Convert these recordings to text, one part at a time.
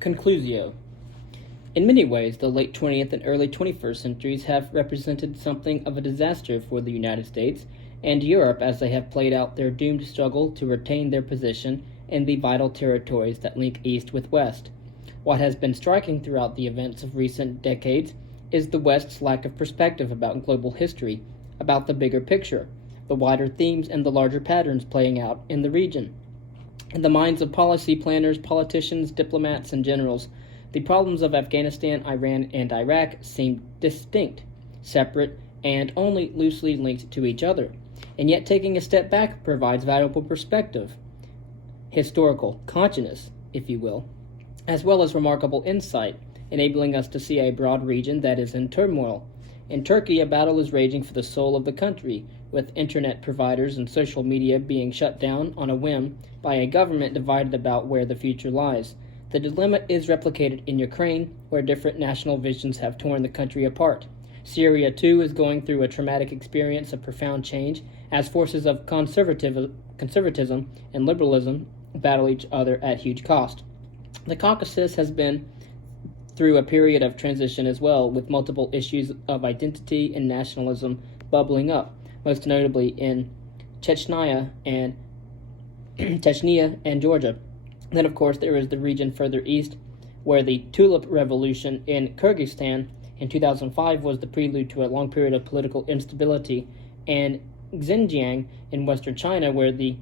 Conclusio. In many ways, the late 20th and early 21st centuries have represented something of a disaster for the United States and Europe as they have played out their doomed struggle to retain their position in the vital territories that link East with West. What has been striking throughout the events of recent decades is the West's lack of perspective about global history, about the bigger picture, the wider themes and the larger patterns playing out in the region. In the minds of policy planners, politicians, diplomats, and generals, the problems of Afghanistan, Iran, and Iraq seem distinct, separate, and only loosely linked to each other. And yet taking a step back provides valuable perspective, historical consciousness, if you will, as well as remarkable insight, enabling us to see a broad region that is in turmoil. In Turkey, a battle is raging for the soul of the country, with internet providers and social media being shut down on a whim by a government divided about where the future lies. The dilemma is replicated in Ukraine, where different national visions have torn the country apart. Syria, too, is going through a traumatic experience of profound change as forces of conservatism and liberalism battle each other at huge cost. The Caucasus has been through a period of transition as well, with multiple issues of identity and nationalism bubbling up, most notably in Chechnya and Georgia. Then, of course, there is the region further east, where the Tulip Revolution in Kyrgyzstan in 2005 was the prelude to a long period of political instability, and Xinjiang in western China, where the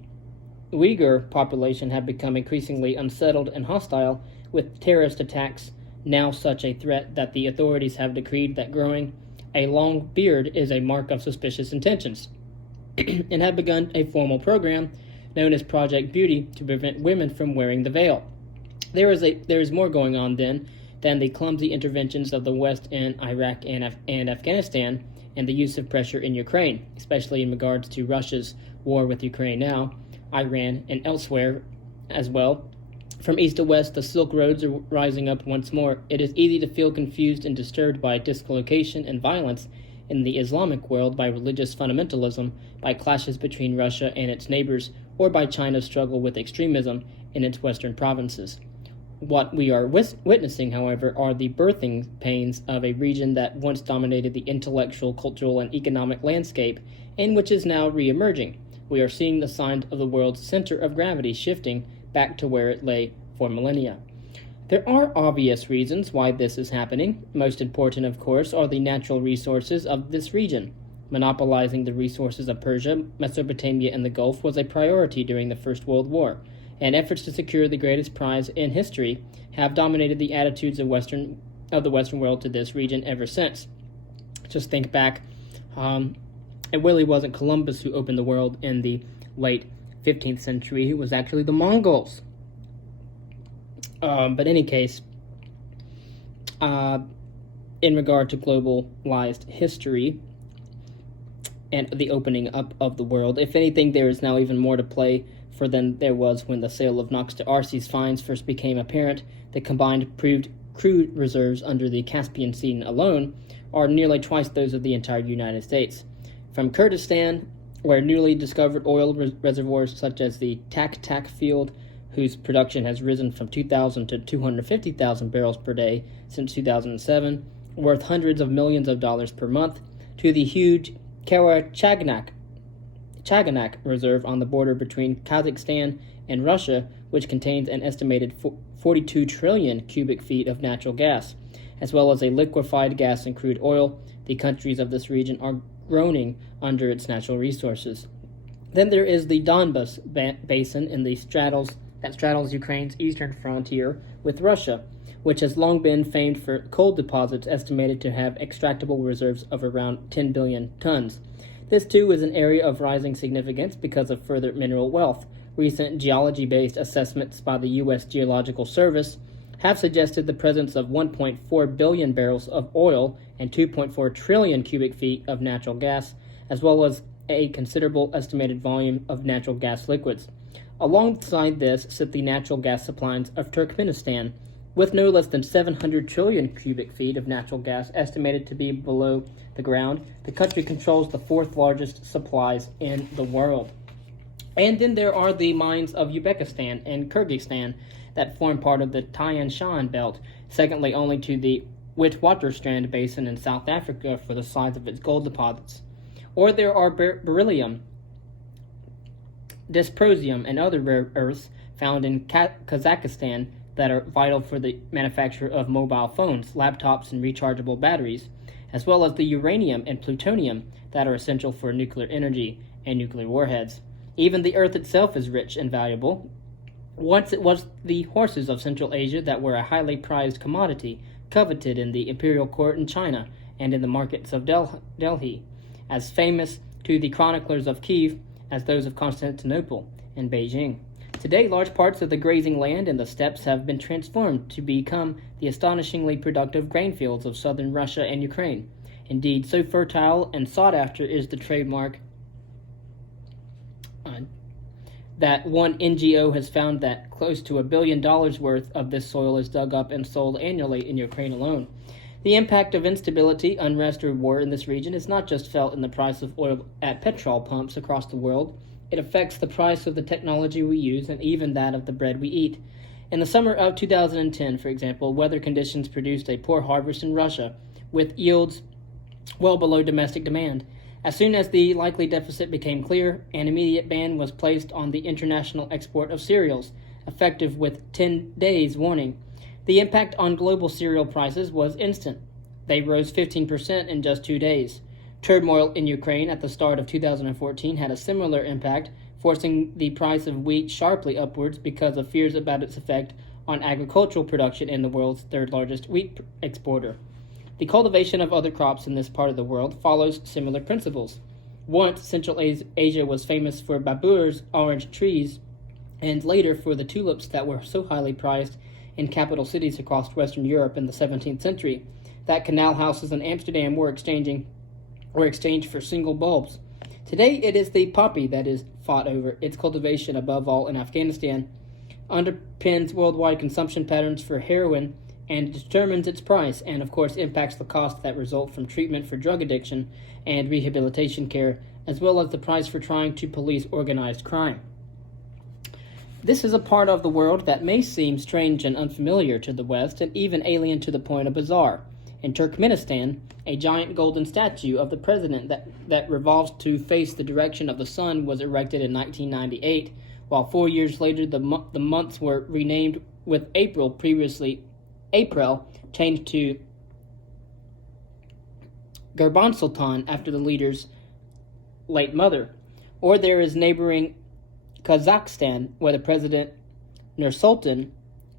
Uyghur population have become increasingly unsettled and hostile, with terrorist attacks now such a threat that the authorities have decreed that growing a long beard is a mark of suspicious intentions, and have begun a formal program known as Project Beauty to prevent women from wearing the veil. There is more going on then than the clumsy interventions of the West in Iraq and Afghanistan, and the use of pressure in Ukraine, especially in regards to Russia's war with Ukraine now, Iran, and elsewhere as well. From east to west, the Silk Roads are rising up once more. It is easy to feel confused and disturbed by dislocation and violence in the Islamic world, by religious fundamentalism, by clashes between Russia and its neighbors, or by China's struggle with extremism in its western provinces. What we are witnessing, however, are the birthing pains of a region that once dominated the intellectual, cultural, and economic landscape, and which is now re-emerging. We are seeing the signs of the world's center of gravity shifting back to where it lay for millennia. There are obvious reasons why this is happening. Most important, of course, are the natural resources of this region. Monopolizing the resources of Persia, Mesopotamia, and the Gulf was a priority during the First World War, and efforts to secure the greatest prize in history have dominated the attitudes of the Western world to this region ever since. Just think back, it really wasn't Columbus who opened the world in the late 15th century. It was actually the Mongols. But in any case, in regard to globalized history and the opening up of the world, if anything, there is now even more to play for than there was when the sale of Knox to Arcee's finds first became apparent. The combined proved crude reserves under the Caspian Sea alone are nearly twice those of the entire United States. From Kurdistan, where newly discovered oil reservoirs such as the Tak field, whose production has risen from 2,000 to 250,000 barrels per day since 2007, worth hundreds of millions of dollars per month, to the huge Karachaganak reserve on the border between Kazakhstan and Russia, which contains an estimated 42 trillion cubic feet of natural gas, as well as a liquefied gas and crude oil. The countries of this region are groaning under its natural resources. Then there is the Donbas basin that straddles Ukraine's eastern frontier with Russia, which has long been famed for coal deposits estimated to have extractable reserves of around 10 billion tons. This, too, is an area of rising significance because of further mineral wealth. Recent geology-based assessments by the U.S. Geological Service have suggested the presence of 1.4 billion barrels of oil and 2.4 trillion cubic feet of natural gas, as well as a considerable estimated volume of natural gas liquids. Alongside this sit the natural gas supplies of Turkmenistan, with no less than 700 trillion cubic feet of natural gas estimated to be below the ground. The country controls the fourth largest supplies in the world. And then there are the mines of Uzbekistan and Kyrgyzstan that form part of the Tian Shan belt, secondly only to the Witwatersrand Basin in South Africa for the size of its gold deposits. Or there are beryllium, dysprosium, and other rare earths found in Kazakhstan that are vital for the manufacture of mobile phones, laptops, and rechargeable batteries, as well as the uranium and plutonium that are essential for nuclear energy and nuclear warheads. Even the earth itself is rich and valuable. Once it was the horses of Central Asia that were a highly prized commodity, coveted in the imperial court in China and in the markets of Delhi, as famous to the chroniclers of Kiev as those of Constantinople and Beijing. Today, large parts of the grazing land and the steppes have been transformed to become the astonishingly productive grain fields of southern Russia and Ukraine. Indeed, so fertile and sought after is the trademark that one NGO has found that close to $1 billion worth of this soil is dug up and sold annually in Ukraine alone. The impact of instability, unrest, or war in this region is not just felt in the price of oil at petrol pumps across the world. It affects the price of the technology we use and even that of the bread we eat. In the summer of 2010, for example, weather conditions produced a poor harvest in Russia, with yields well below domestic demand. As soon as the likely deficit became clear, an immediate ban was placed on the international export of cereals, effective with 10 days warning. The impact on global cereal prices was instant. They rose 15% in just 2 days. Turmoil in Ukraine at the start of 2014 had a similar impact, forcing the price of wheat sharply upwards because of fears about its effect on agricultural production in the world's third largest wheat exporter. The cultivation of other crops in this part of the world follows similar principles. Once, Central Asia was famous for Babur's orange trees, and later for the tulips that were so highly prized in capital cities across Western Europe in the 17th century that canal houses in Amsterdam were exchanged for single bulbs. Today, it is the poppy that is fought over. Its cultivation, above all in Afghanistan, underpins worldwide consumption patterns for heroin and determines its price, and of course impacts the costs that result from treatment for drug addiction and rehabilitation care, as well as the price for trying to police organized crime. This is a part of the world that may seem strange and unfamiliar to the West, and even alien to the point of bizarre. In Turkmenistan, a giant golden statue of the president that revolves to face the direction of the sun was erected in 1998, while 4 years later the months were renamed, with April changed to Gurban Sultan after the leader's late mother. Or there is neighboring Kazakhstan, where the president Nursultan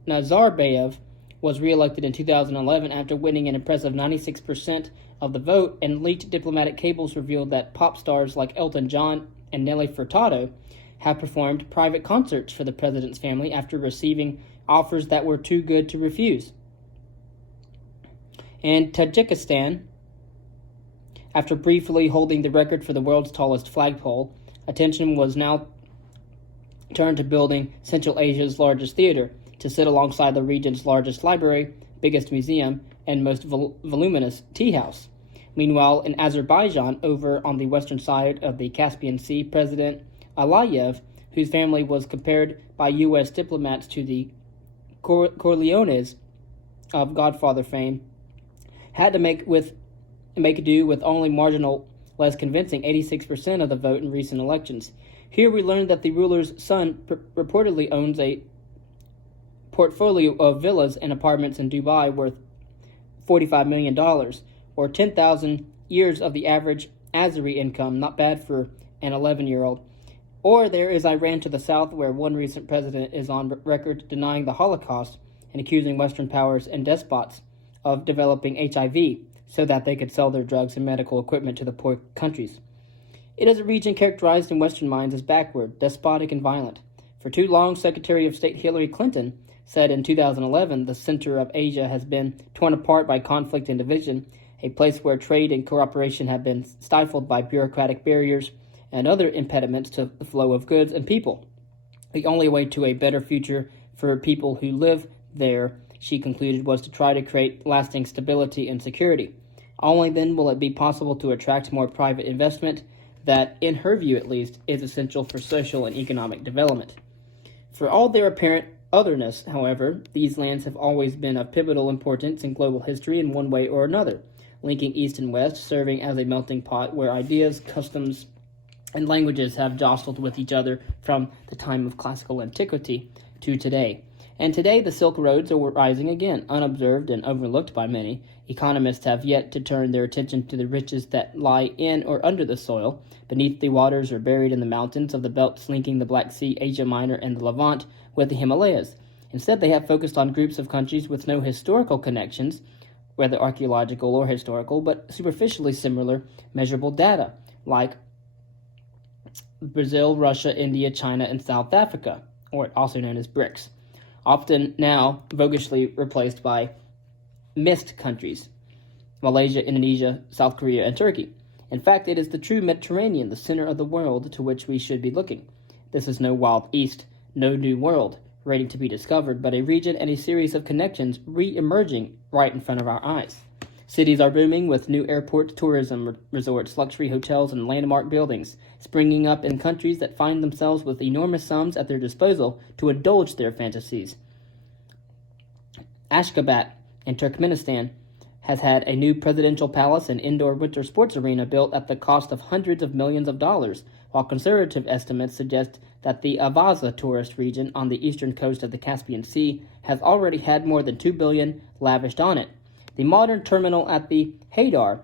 Nazarbayev was re-elected in 2011 after winning an impressive 96% of the vote, and leaked diplomatic cables revealed that pop stars like Elton John and Nelly Furtado have performed private concerts for the president's family after receiving offers that were too good to refuse. And Tajikistan, after briefly holding the record for the world's tallest flagpole, attention was now turned to building Central Asia's largest theater to sit alongside the region's largest library, biggest museum, and most voluminous tea house. Meanwhile, in Azerbaijan, over on the western side of the Caspian Sea, President Aliyev, whose family was compared by U.S. diplomats to the Corleones of Godfather fame, had to make do with only marginal, less convincing 86% of the vote in recent elections. Here we learned that the ruler's son reportedly owns a portfolio of villas and apartments in Dubai worth $45 million, or 10,000 years of the average Azeri income, not bad for an 11-year-old. Or there is Iran to the south, where one recent president is on record denying the Holocaust and accusing Western powers and despots of developing HIV so that they could sell their drugs and medical equipment to the poor countries. It is a region characterized in Western minds as backward, despotic, and violent. For too long, Secretary of State Hillary Clinton said in 2011, the center of Asia has been torn apart by conflict and division, a place where trade and cooperation have been stifled by bureaucratic barriers and other impediments to the flow of goods and people. The only way to a better future for people who live there, she concluded, was to try to create lasting stability and security. Only then will it be possible to attract more private investment, that, in her view at least, is essential for social and economic development. For all their apparent otherness, however, these lands have always been of pivotal importance in global history in one way or another, linking East and West, serving as a melting pot where ideas, customs, and languages have jostled with each other from the time of classical antiquity to today. And today the Silk Roads are rising again, unobserved and overlooked by many. Economists have yet to turn their attention to the riches that lie in or under the soil, beneath the waters or buried in the mountains of the belts linking the Black Sea, Asia Minor, and the Levant with the Himalayas. Instead, they have focused on groups of countries with no historical connections, whether archaeological or historical, but superficially similar measurable data, like Brazil, Russia, India, China, and South Africa, or also known as BRICS, often now voguishly replaced by missed countries, Malaysia, Indonesia, South Korea, and Turkey. In fact, it is the true Mediterranean, the center of the world, to which we should be looking. This is no wild east, no new world, waiting to be discovered, but a region and a series of connections re-emerging right in front of our eyes. Cities are booming with new airports, tourism resorts, luxury hotels, and landmark buildings, springing up in countries that find themselves with enormous sums at their disposal to indulge their fantasies. Ashgabat in Turkmenistan has had a new presidential palace and indoor winter sports arena built at the cost of hundreds of millions of dollars, while conservative estimates suggest that the Avaza tourist region on the eastern coast of the Caspian Sea has already had more than $2 billion lavished on it. The modern terminal at the Haydar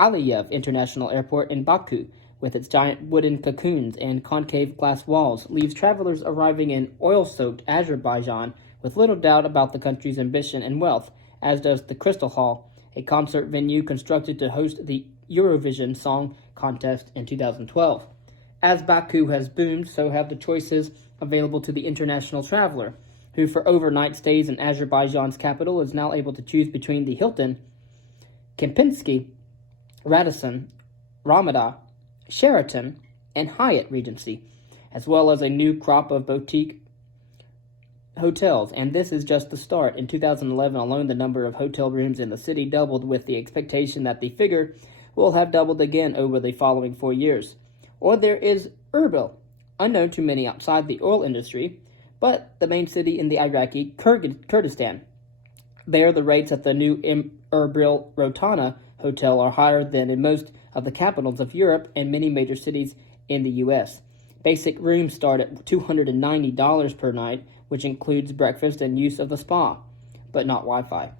Aliyev International Airport in Baku, with its giant wooden cocoons and concave glass walls, leaves travelers arriving in oil-soaked Azerbaijan with little doubt about the country's ambition and wealth, as does the Crystal Hall, a concert venue constructed to host the Eurovision Song Contest in 2012. As Baku has boomed, so have the choices available to the international traveler, who for overnight stays in Azerbaijan's capital is now able to choose between the Hilton, Kempinski, Radisson, Ramada, Sheraton, and Hyatt Regency, as well as a new crop of boutique hotels, and this is just the start. In 2011 alone, the number of hotel rooms in the city doubled, with the expectation that the figure will have doubled again over the following 4 years. Or there is Erbil, unknown to many outside the oil industry, but the main city in the Iraqi Kurdistan. There, the rates at the new Erbil Rotana Hotel are higher than in most of the capitals of Europe and many major cities in the U.S. Basic rooms start at $290 per night, which includes breakfast and use of the spa, but not Wi-Fi.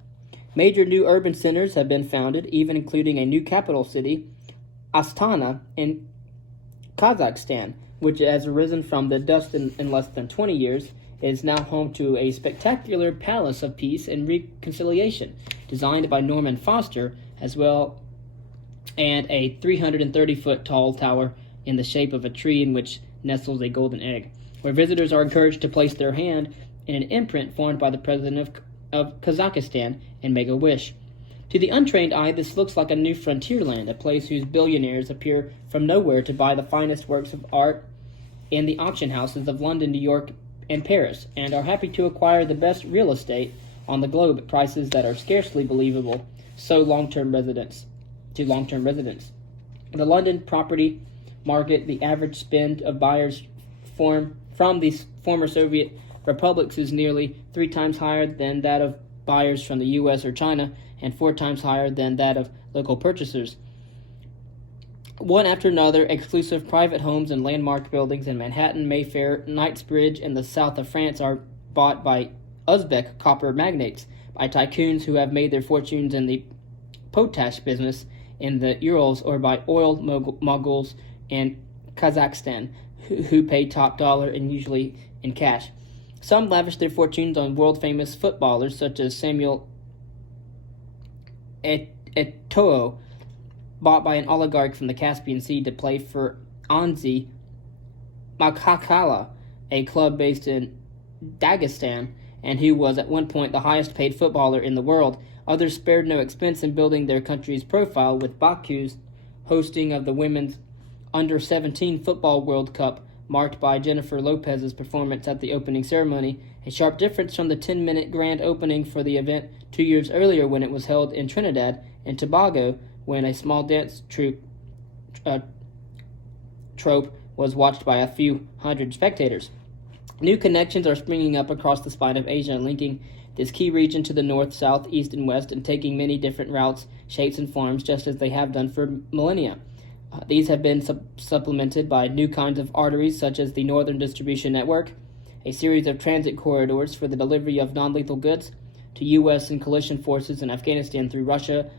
Major new urban centers have been founded, even including a new capital city, Astana, in Kazakhstan, which has risen from the dust in less than 20 years, is now home to a spectacular palace of peace and reconciliation, designed by Norman Foster, as well, and a 330-foot tall tower in the shape of a tree in which nestles a golden egg, where visitors are encouraged to place their hand in an imprint formed by the president of Kazakhstan and make a wish. To the untrained eye, this looks like a new frontier land, a place whose billionaires appear from nowhere to buy the finest works of art in the auction houses of London, New York, and Paris, and are happy to acquire the best real estate on the globe at prices that are scarcely believable to long-term residents. In the London property market, the average spend of buyers from these former Soviet republics is nearly 3 times higher than that of buyers from the U.S. or China, and 4 times higher than that of local purchasers. One after another, exclusive private homes and landmark buildings in Manhattan, Mayfair, Knightsbridge, and the south of France are bought by Uzbek copper magnates, by tycoons who have made their fortunes in the potash business in the Urals, or by oil moguls in Kazakhstan, who pay top dollar and usually in cash. Some lavish their fortunes on world-famous footballers such as Samuel Eto'o, bought by an oligarch from the Caspian Sea to play for Anzi Makhachkala, a club based in Dagestan, and who was at one point the highest-paid footballer in the world. Others spared no expense in building their country's profile, with Baku's hosting of the Women's Under-17 Football World Cup, marked by Jennifer Lopez's performance at the opening ceremony, a sharp difference from the 10-minute grand opening for the event 2 years earlier when it was held in Trinidad and Tobago, when a small dance troupe trope was watched by a few hundred spectators. New connections are springing up across the spine of Asia, linking this key region to the north, south, east, and west, and taking many different routes, shapes, and forms, just as they have done for millennia. These have been supplemented by new kinds of arteries, such as the Northern Distribution Network, a series of transit corridors for the delivery of non-lethal goods to U.S. and coalition forces in Afghanistan through Russia,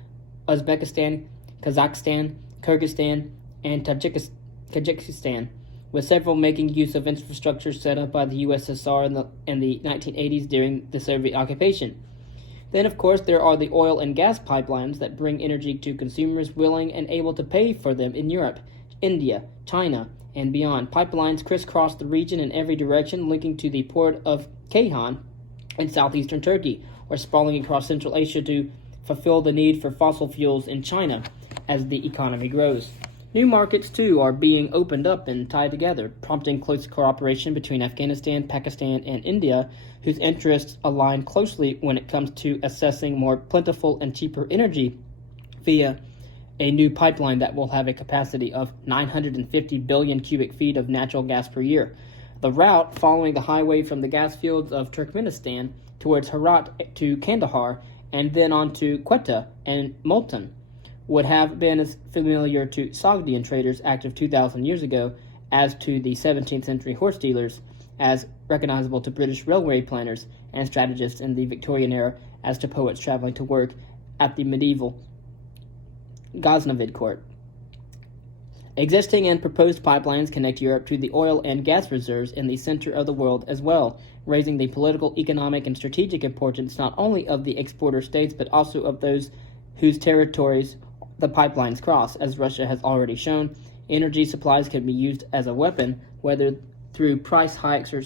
Uzbekistan, Kazakhstan, Kyrgyzstan, and Tajikistan, with several making use of infrastructure set up by the USSR in the 1980s during the Soviet occupation. Then, of course, there are the oil and gas pipelines that bring energy to consumers willing and able to pay for them in Europe, India, China, and beyond. Pipelines crisscross the region in every direction, linking to the port of Ceyhan in southeastern Turkey, or sprawling across Central Asia to fulfill the need for fossil fuels in China as the economy grows. New markets, too, are being opened up and tied together, prompting close cooperation between Afghanistan, Pakistan, and India, whose interests align closely when it comes to assessing more plentiful and cheaper energy via a new pipeline that will have a capacity of 950 billion cubic feet of natural gas per year. The route, following the highway from the gas fields of Turkmenistan towards Herat to Kandahar, and then on to Quetta and Multan, would have been as familiar to Sogdian traders active 2,000 years ago as to the 17th century horse dealers, as recognizable to British railway planners and strategists in the Victorian era as to poets traveling to work at the medieval Ghaznavid court. Existing and proposed pipelines connect Europe to the oil and gas reserves in the center of the world as well, raising the political, economic, and strategic importance not only of the exporter states but also of those whose territories the pipelines cross. As Russia has already shown, energy supplies can be used as a weapon, whether through price hikes or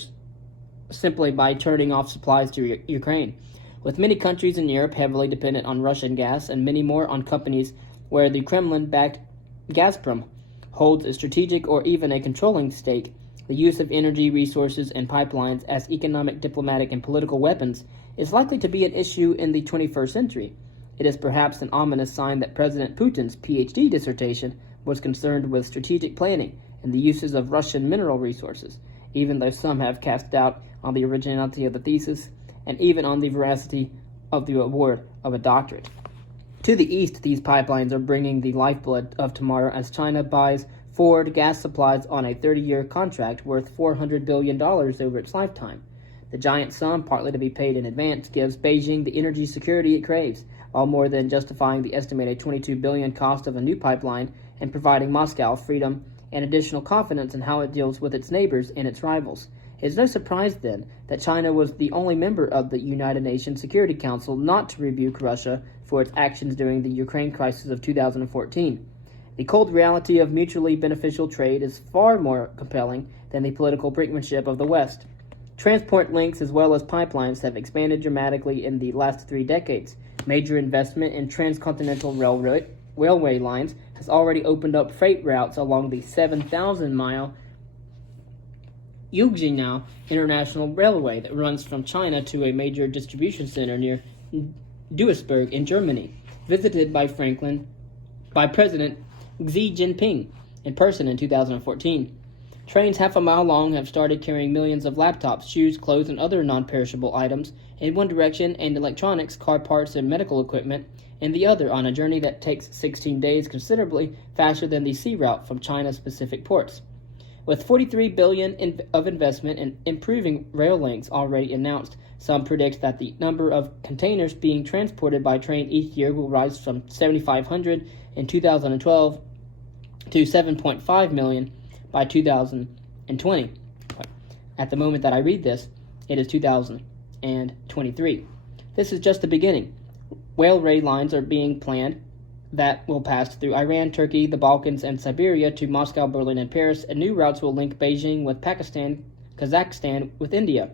simply by turning off supplies to Ukraine. With many countries in Europe heavily dependent on Russian gas and many more on companies where the Kremlin-backed Gazprom holds a strategic or even a controlling stake, the use of energy resources and pipelines as economic, diplomatic, and political weapons is likely to be an issue in the 21st century. It is perhaps an ominous sign that President Putin's PhD dissertation was concerned with strategic planning and the uses of Russian mineral resources, even though some have cast doubt on the originality of the thesis and even on the veracity of the award of a doctorate. To the east, these pipelines are bringing the lifeblood of tomorrow as China buys Ford gas supplies on a 30-year contract worth $400 billion over its lifetime. The giant sum, partly to be paid in advance, gives Beijing the energy security it craves, while more than justifying the estimated $22 billion cost of a new pipeline and providing Moscow freedom and additional confidence in how it deals with its neighbors and its rivals. It is no surprise, then, that China was the only member of the United Nations Security Council not to rebuke Russia for its actions during the Ukraine crisis of 2014. The cold reality of mutually beneficial trade is far more compelling than the political brinkmanship of the West. Transport links as well as pipelines have expanded dramatically in the last 3 decades. Major investment in transcontinental railway lines has already opened up freight routes along the 7,000-mile Yuzhny International Railway that runs from China to a major distribution center near Duisburg in Germany, visited by President Xi Jinping in person in 2014. Trains half a mile long have started carrying millions of laptops, shoes, clothes, and other non-perishable items in one direction, and electronics, car parts, and medical equipment in the other, on a journey that takes 16 days, considerably faster than the sea route from China's Pacific ports. With $43 billion of investment in improving rail links already announced, some predict that the number of containers being transported by train each year will rise from 7,500 in 2012 to 7.5 million by 2020. At the moment that I read this, it is 2023. This is just the beginning. Railway lines are being planned that will pass through Iran, Turkey, the Balkans, and Siberia to Moscow, Berlin, and Paris, and new routes will link Beijing with Pakistan, Kazakhstan with India.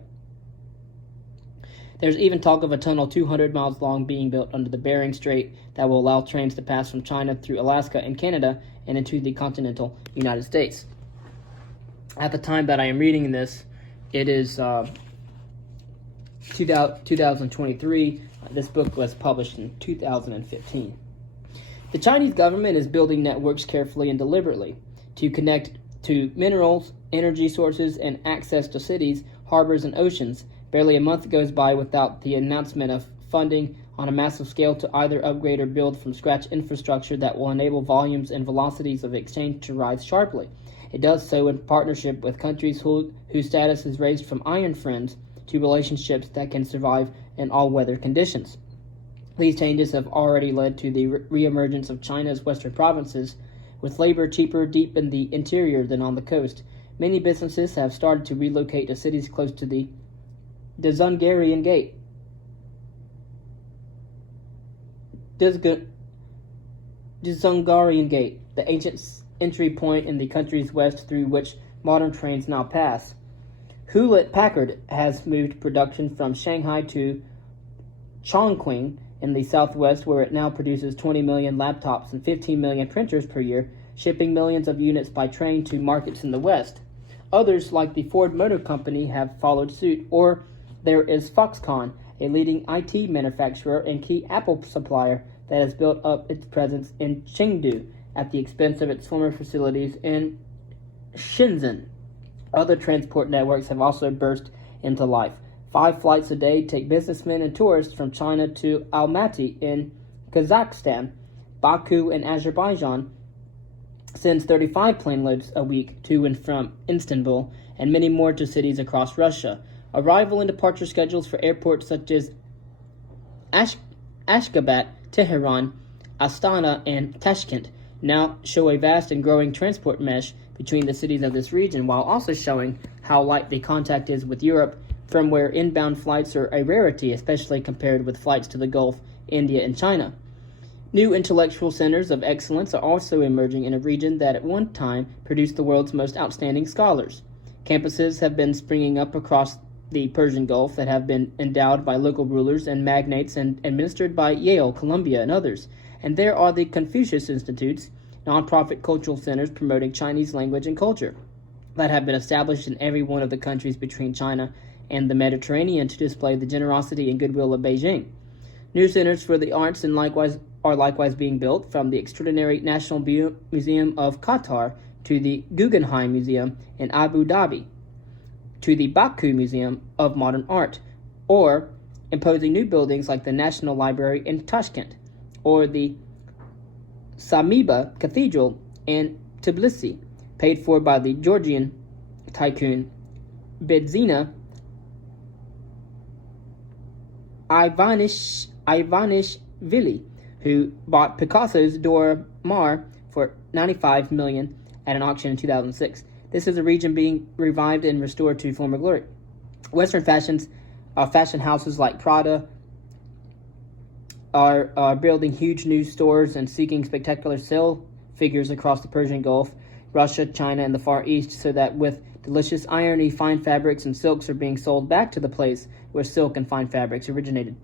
There's even talk of a tunnel 200 miles long being built under the Bering Strait that will allow trains to pass from China through Alaska and Canada and into the continental United States. At the time that I am reading this, it is 2023. This book was published in 2015. The Chinese government is building networks carefully and deliberately to connect to minerals, energy sources, and access to cities, harbors, and oceans. Barely a month goes by without the announcement of funding on a massive scale to either upgrade or build from scratch infrastructure that will enable volumes and velocities of exchange to rise sharply. It does so in partnership with countries whose status is raised from iron friends to relationships that can survive in all weather conditions. These changes have already led to the reemergence of China's western provinces, with labor cheaper deep in the interior than on the coast. Many businesses have started to relocate to cities close to the Dzungarian Gate. Dzungarian Gate, the ancient entry point in the country's west through which modern trains now pass. Hewlett-Packard has moved production from Shanghai to Chongqing in the southwest, where it now produces 20 million laptops and 15 million printers per year, shipping millions of units by train to markets in the west. Others, like the Ford Motor Company, have followed suit, or there is Foxconn, a leading IT manufacturer and key Apple supplier that has built up its presence in Chengdu at the expense of its former facilities in Shenzhen. Other transport networks have also burst into life. 5 flights a day take businessmen and tourists from China to Almaty in Kazakhstan. Baku in Azerbaijan sends 35 plane loads a week to and from Istanbul, and many more to cities across Russia. Arrival and departure schedules for airports such as Ashgabat, Tehran, Astana, and Tashkent now show a vast and growing transport mesh between the cities of this region, while also showing how light the contact is with Europe, from where inbound flights are a rarity, especially compared with flights to the Gulf, India, and China. New intellectual centers of excellence are also emerging in a region that at one time produced the world's most outstanding scholars. Campuses have been springing up across the Persian Gulf that have been endowed by local rulers and magnates and administered by Yale, Columbia, and others. And there are the Confucius Institutes, nonprofit cultural centers promoting Chinese language and culture, that have been established in every one of the countries between China and the Mediterranean to display the generosity and goodwill of Beijing. New centers for the arts are likewise being built, from the extraordinary National Museum of Qatar to the Guggenheim Museum in Abu Dhabi, to the Baku Museum of Modern Art, or imposing new buildings like the National Library in Tashkent, or the Samiba Cathedral in Tbilisi, paid for by the Georgian tycoon Bedzina Ivanishvili, who bought Picasso's Dora Maar for $95 million at an auction in 2006. This is a region being revived and restored to former glory. Western fashion houses like Prada are building huge new stores and seeking spectacular sale figures across the Persian Gulf, Russia, China, and the Far East, so that with delicious irony, fine fabrics and silks are being sold back to the place where silk and fine fabrics originated.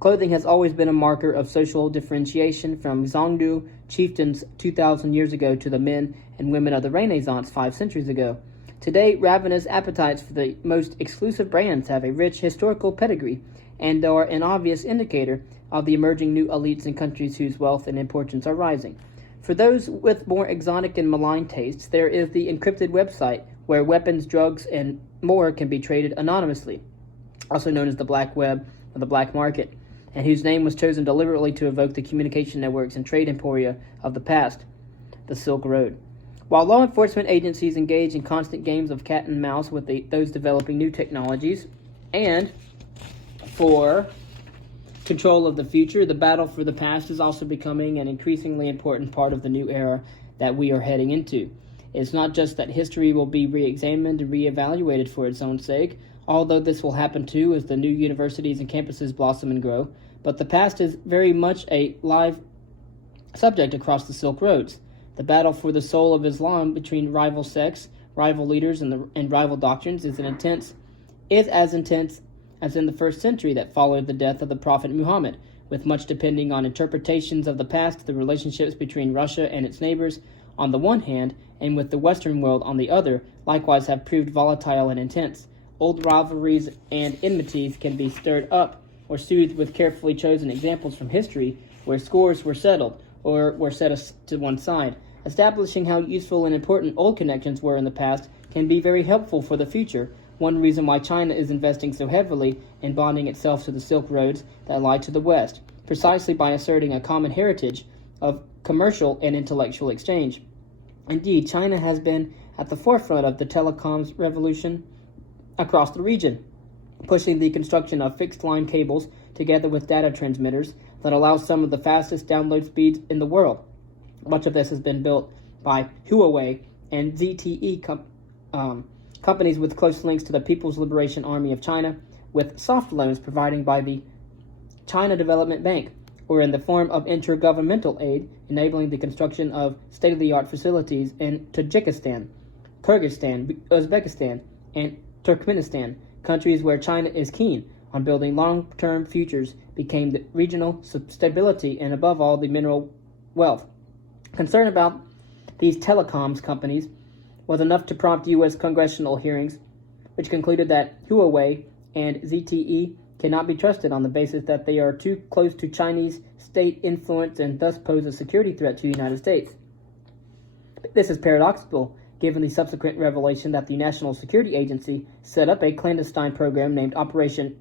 Clothing has always been a marker of social differentiation, from Zhongdu chieftains 2,000 years ago to the men and women of the Renaissance 5 centuries ago. Today, ravenous appetites for the most exclusive brands have a rich historical pedigree and are an obvious indicator of the emerging new elites in countries whose wealth and importance are rising. For those with more exotic and malign tastes, there is the encrypted website where weapons, drugs, and more can be traded anonymously, also known as the black web or the black market, and whose name was chosen deliberately to evoke the communication networks and trade emporia of the past, the Silk Road. While law enforcement agencies engage in constant games of cat and mouse with those developing new technologies, and for control of the future, the battle for the past is also becoming an increasingly important part of the new era that we are heading into. It's not just that history will be re-examined and re-evaluated for its own sake, although this will happen too as the new universities and campuses blossom and grow, but the past is very much a live subject across the Silk Roads. The battle for the soul of Islam between rival sects, rival leaders, and rival doctrines is as intense as in the first century that followed the death of the Prophet Muhammad, with much depending on interpretations of the past. The relationships between Russia and its neighbors on the one hand, and with the Western world on the other, likewise have proved volatile and intense. Old rivalries and enmities can be stirred up or soothed with carefully chosen examples from history where scores were settled or were set to one side. Establishing how useful and important old connections were in the past can be very helpful for the future. One reason why China is investing so heavily in bonding itself to the Silk Roads that lie to the west, precisely by asserting a common heritage of commercial and intellectual exchange. Indeed, China has been at the forefront of the telecoms revolution across the region, pushing the construction of fixed-line cables together with data transmitters that allow some of the fastest download speeds in the world. Much of this has been built by Huawei and ZTE companies with close links to the People's Liberation Army of China, with soft loans provided by the China Development Bank, or in the form of intergovernmental aid, enabling the construction of state-of-the-art facilities in Tajikistan, Kyrgyzstan, Uzbekistan, and Turkmenistan. Countries where China is keen on building long-term futures became the regional stability and, above all, the mineral wealth. Concern about these telecoms companies was enough to prompt U.S. congressional hearings, which concluded that Huawei and ZTE cannot be trusted on the basis that they are too close to Chinese state influence and thus pose a security threat to the United States. This is paradoxical, given the subsequent revelation that the National Security Agency set up a clandestine program named Operation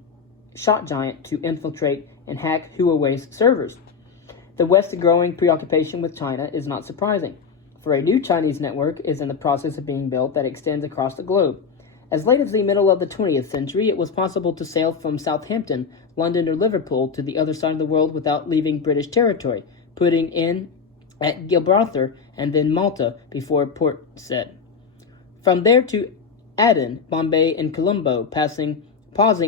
Shot Giant to infiltrate and hack Huawei's servers. The West's growing preoccupation with China is not surprising, for a new Chinese network is in the process of being built that extends across the globe. As late as the middle of the 20th century, it was possible to sail from Southampton, London, or Liverpool to the other side of the world without leaving British territory, putting in at Gibraltar and then Malta before Port Said. From there to Aden, Bombay, and Colombo, pausing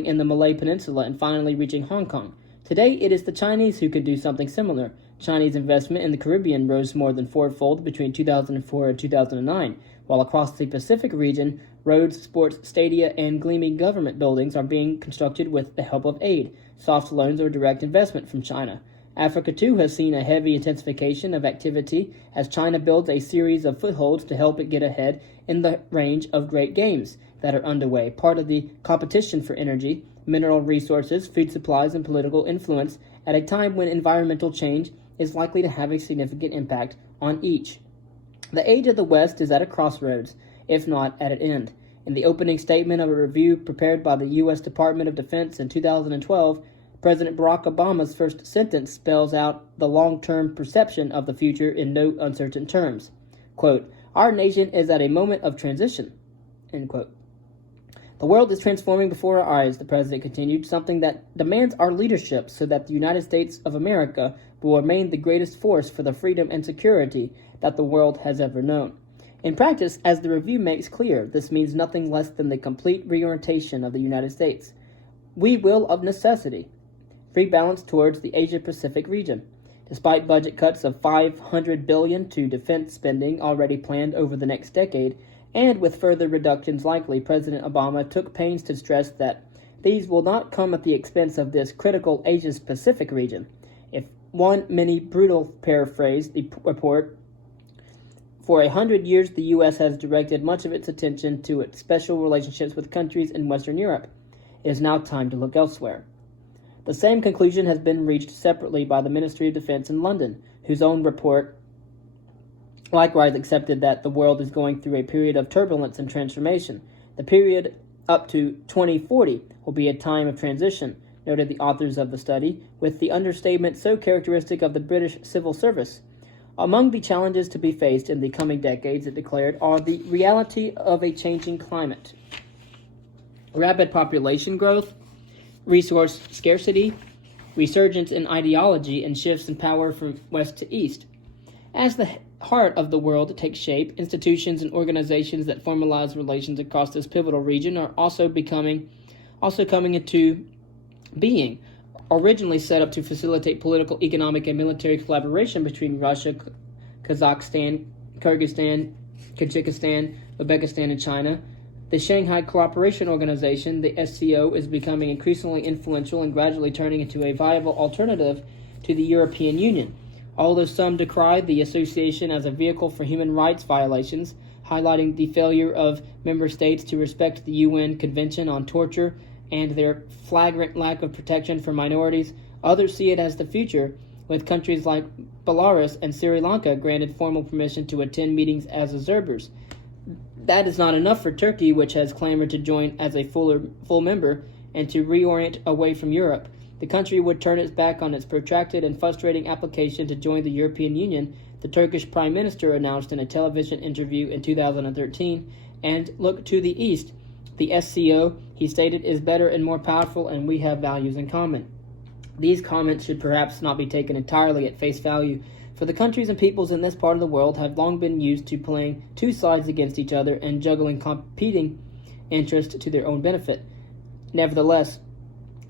in the Malay Peninsula and finally reaching Hong Kong. Today, it is the Chinese who could do something similar. Chinese investment in the Caribbean rose more than fourfold between 2004 and 2009, while across the Pacific region, roads, sports stadia, and gleaming government buildings are being constructed with the help of aid, soft loans, or direct investment from China. Africa, too, has seen a heavy intensification of activity as China builds a series of footholds to help it get ahead in the range of great games that are underway, part of the competition for energy, mineral resources, food supplies, and political influence at a time when environmental change is likely to have a significant impact on each. The age of the West is at a crossroads, if not at an end. In the opening statement of a review prepared by the U.S. Department of Defense in 2012, President Barack Obama's first sentence spells out the long-term perception of the future in no uncertain terms. Quote, "Our nation is at a moment of transition." End quote. The world is transforming before our eyes, the president continued, something that demands our leadership so that the United States of America will remain the greatest force for the freedom and security that the world has ever known. In practice, as the review makes clear, this means nothing less than the complete reorientation of the United States. We will, of necessity, rebalance towards the Asia-Pacific region. Despite budget cuts of $500 billion to defense spending already planned over the next decade, and with further reductions likely, President Obama took pains to stress that these will not come at the expense of this critical Asia-Pacific region. If one mini brutal paraphrase the report, for 100 years the U.S. has directed much of its attention to its special relationships with countries in Western Europe. It is now time to look elsewhere. The same conclusion has been reached separately by the Ministry of Defense in London, whose own report likewise accepted that the world is going through a period of turbulence and transformation. The period up to 2040 will be a time of transition, noted the authors of the study, with the understatement so characteristic of the British civil service. Among the challenges to be faced in the coming decades, it declared, are the reality of a changing climate, rapid population growth, resource scarcity, resurgence in ideology, and shifts in power from west to east. As the heart of the world takes shape, institutions and organizations that formalize relations across this pivotal region are also coming into being. Originally set up to facilitate political, economic, and military collaboration between Russia, Kazakhstan, Kyrgyzstan, Tajikistan, Uzbekistan, and China, the Shanghai Cooperation Organization, the SCO, is becoming increasingly influential and gradually turning into a viable alternative to the European Union. Although some decry the association as a vehicle for human rights violations, highlighting the failure of member states to respect the UN Convention on Torture and their flagrant lack of protection for minorities, others see it as the future with countries like Belarus and Sri Lanka granted formal permission to attend meetings as observers. That is not enough for Turkey, which has clamored to join as a full member and to reorient away from Europe. The country would turn its back on its protracted and frustrating application to join the European Union, the Turkish Prime Minister announced in a television interview in 2013, and look to the East. The SCO, he stated, is better and more powerful, and we have values in common. These comments should perhaps not be taken entirely at face value, for the countries and peoples in this part of the world have long been used to playing two sides against each other and juggling competing interests to their own benefit. Nevertheless,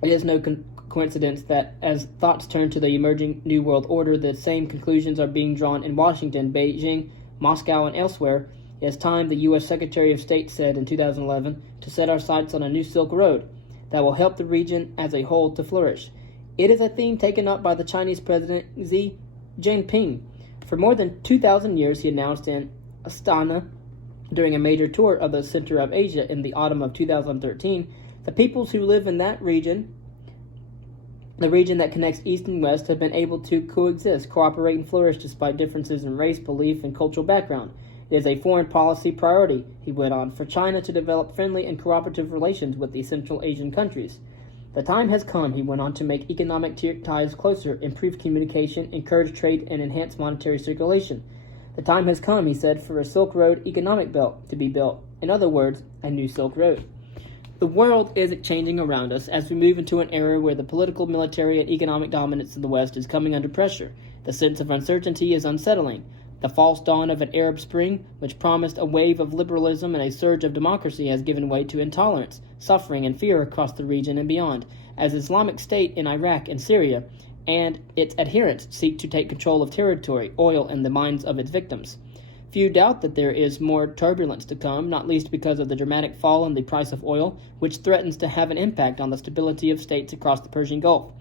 it is no coincidence that as thoughts turn to the emerging New World Order, the same conclusions are being drawn in Washington, Beijing, Moscow, and elsewhere. It is time, the U.S. Secretary of State said in 2011, to set our sights on a new Silk Road that will help the region as a whole to flourish. It is a theme taken up by the Chinese President Xi Jinping. For more than 2,000 years, he announced in Astana during a major tour of the center of Asia in the autumn of 2013, the peoples who live in that region, the region that connects East and West, have been able to coexist, cooperate, and flourish despite differences in race, belief, and cultural background. It is a foreign policy priority, he went on, for China to develop friendly and cooperative relations with the Central Asian countries. The time has come, he went on, to make economic ties closer, improve communication, encourage trade, and enhance monetary circulation. The time has come, he said, for a Silk Road economic belt to be built. In other words, a new Silk Road. The world is changing around us as we move into an era where the political, military, and economic dominance of the West is coming under pressure. The sense of uncertainty is unsettling. The false dawn of an Arab Spring, which promised a wave of liberalism and a surge of democracy, has given way to intolerance, suffering, and fear across the region and beyond, as Islamic State in Iraq and Syria and its adherents seek to take control of territory, oil, and the minds of its victims. Few doubt that there is more turbulence to come, not least because of the dramatic fall in the price of oil, which threatens to have an impact on the stability of states across the Persian Gulf,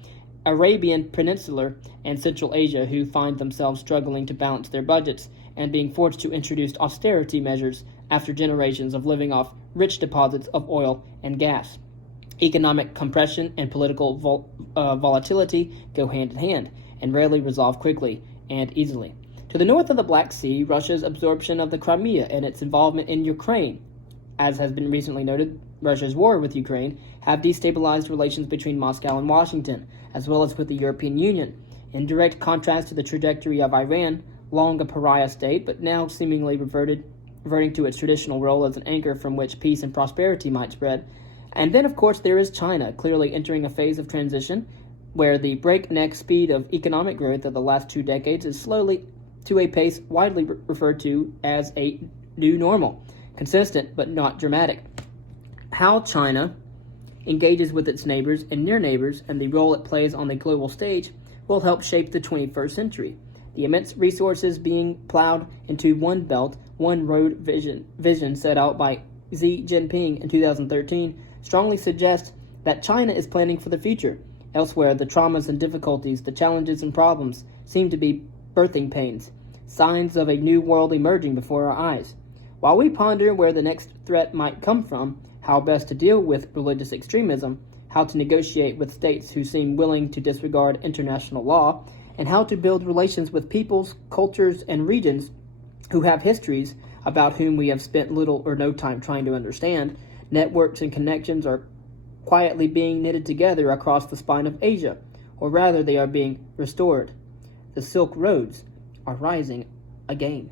Arabian Peninsula, and Central Asia, who find themselves struggling to balance their budgets and being forced to introduce austerity measures after generations of living off rich deposits of oil and gas. Economic compression and political volatility go hand in hand and rarely resolve quickly and easily. To the north of the Black Sea, Russia's absorption of the Crimea and its involvement in Ukraine, as has been recently noted, Russia's war with Ukraine, have destabilized relations between Moscow and Washington, as well as with the European Union, in direct contrast to the trajectory of Iran, long a pariah state, but now seemingly reverting to its traditional role as an anchor from which peace and prosperity might spread. And then, of course, there is China, clearly entering a phase of transition, where the breakneck speed of economic growth of the last 2 decades is slowly to a pace widely referred to as a new normal, consistent but not dramatic. How China engages with its neighbors and near neighbors and the role it plays on the global stage will help shape the 21st century. The immense resources being plowed into one belt, one road vision set out by Xi Jinping in 2013 strongly suggests that China is planning for the future. Elsewhere, the traumas and difficulties, the challenges and problems seem to be birthing pains, signs of a new world emerging before our eyes. While we ponder where the next threat might come from, how best to deal with religious extremism, how to negotiate with states who seem willing to disregard international law, and how to build relations with peoples, cultures, and regions who have histories about whom we have spent little or no time trying to understand, networks and connections are quietly being knitted together across the spine of Asia, or rather they are being restored. The Silk Roads are rising again.